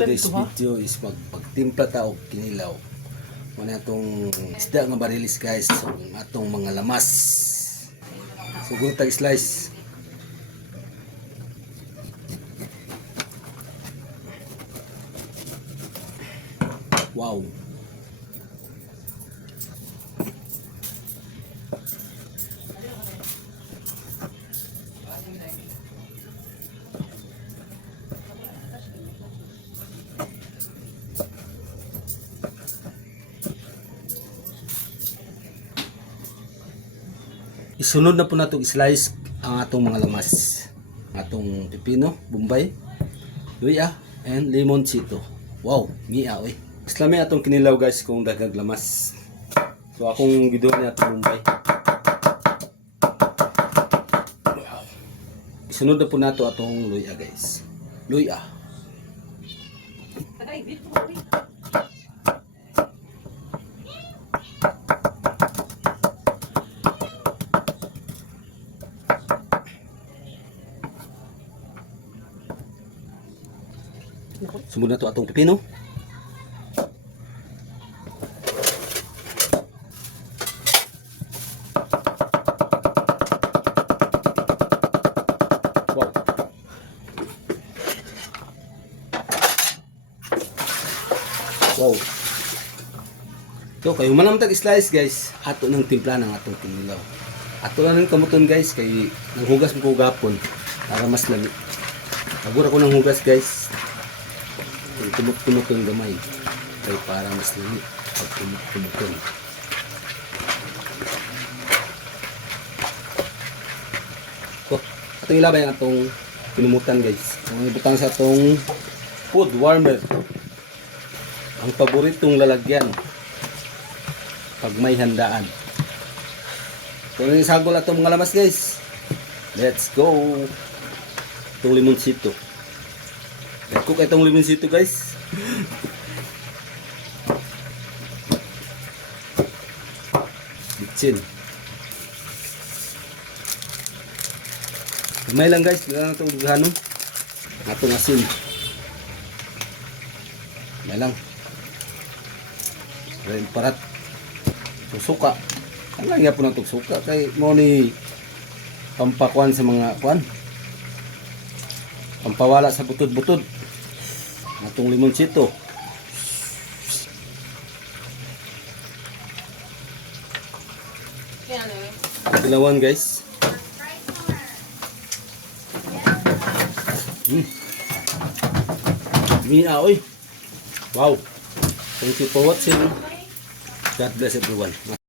Today's video is magtimpla ta og kinilaw. Muna itong isda nga barilis guys. So, atong mga lamas. Siguro tag slice. Wow. Isunod na po natong slice ang atong mga lamas. Atong pipino, bombay, luya, and limoncito. Wow, ngiya oy. Islami atong kinilaw guys kung daghang lamas. So akong giduha ni atong bombay. Wow. Isunod na po nato atong luya guys. Luya. Sumunod na to atong pipino. Wow. Wow. So kayo manamtag slice guys. Ato ng timpla ng atong kinilaw. Ato lang ng kamuton guys kay nanghugas mo ko gapon para mas lami. Agura ko ng hugas guys. Tumuk-tumuton gamay kay para mas lami pag tumuk-tumuton. So, atong ilabay ang atong pinumutan guys. Ang ibutang sa atong food warmer. Ang paboritong lalagyan pag may handaan. So, yung sagol atong mga lamas guys. Let's go. Itong limoncito. Cook itong limoncito guys. Bitsin. Kamay lang guys. Kailangan itong gahanon. Atong asin. Kamay lang. Kaya parat. Suka. Ang nga po na itong suka. Kaya mo ni pampakuan sa mga kuan. Pampawala sa butod-butod. Atong limoncito. Dilawan guys. Oy. Wow. Thank you for watching. God bless everyone.